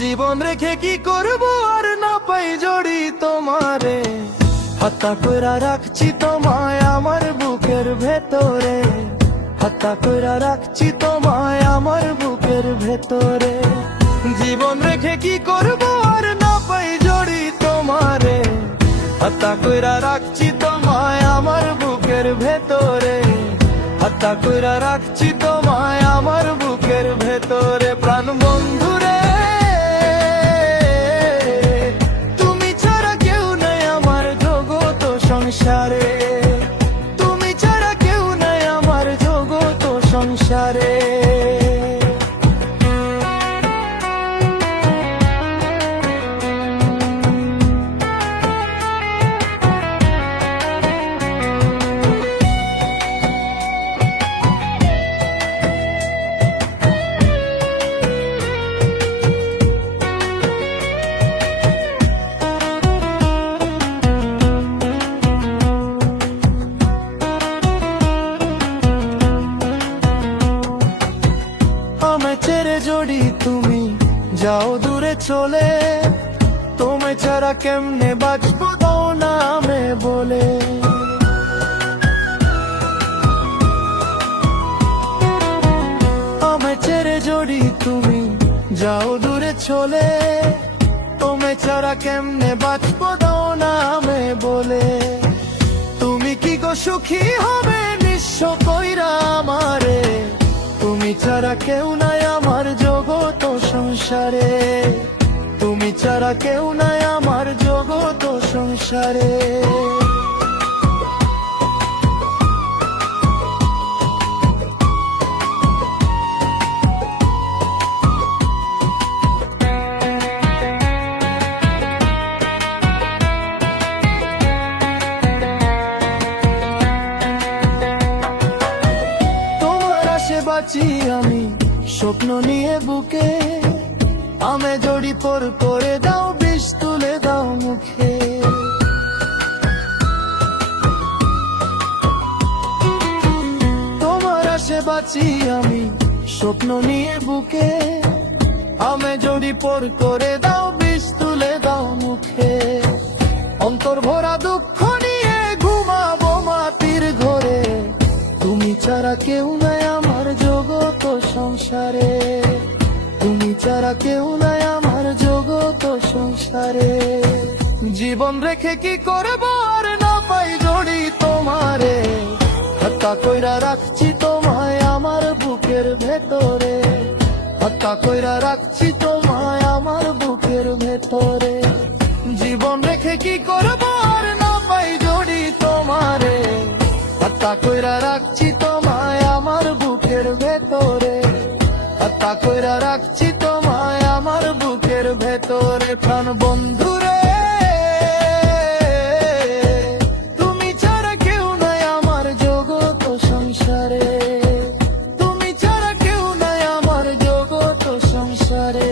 জীবন রেখে কি করব আর না পাই জড়ি তোমারে, হাত্তা কইরা রাখছি তোমায় আমার বুকের ভেতরে, হাত্তা কইরা রাখছি তোমায় আমার বুকের ভেতরে। জীবন রেখে কি করব আর না পাই জড়ি তোমারে, হাত্তা কইরা রাখছি তোমায় আমার বুকের ভেতরে, হাত্তা কইরা রাখছি তোমায় আমার বুকের ভেতরে। প্রাণ বন্ধুরে সংসারে, তুমি ছাড়া কেউ নাই আমার জগৎ সংসারে। জড়ি তুমি যাও দূরে চলে, তোমায় ছাড়া কেমনে বাঁচবো দাও না আমি বলে। আমায় ছেড়ে জড়ি তুমি যাও দূরে চলে, তোমায় ছাড়া কেমনে বাঁচবো দাও না আমি বলে। তুমি কি গো সুখী হবে নিঃস্ব কইরা আমারে, তুমি ছাড়া কেউ নাই আমার জগৎ সংসারে, তুমি ছাড়া কেউ নাই আমার জগৎ সংসারে। তোমার আশে বাঁচি আমি স্বপ্ন নিয়ে বুকে, আমে জড়ি পর করে দাও বিষ তুলে দাও মুখে। তোমার আশে বাঁচি আমি স্বপ্ন নিয়ে বুকে, আমে জড়ি পর করে দাও বিষ তুলে দাও মুখে। অন্তর ভরা দুঃখ নিয়ে ঘুমাবো মাটির ঘরে, তুমি ছাড়া কেউ নাই আমার জগৎ সংসারে, তুমি ছাড়া কেউ নাই আমার জগৎ সংসারে। জীবন রেখে কি করব আর না পাই জড়ি তোমারে, হাত্তা কইরা রাখছি তোমায় আমার বুকের ভেতরে, হাত্তা কইরা রাখছি তোমায় আমার বুকের ভেতরে। জীবন রেখে কি করব আর না পাই জড়ি তোমারে, হাত্তা কইরা রাখছি তোমায় আমার বুকের ভেতরে, হাত্তা কইরা রাখছি তোমায় আমার বুকের ভেতরে। প্রাণ বন্ধুরে তুমি ছাড়া কেউ নাই আমার জগৎ সংসারে, তুমি ছাড়া কেউ নাই আমার জগৎ সংসারে।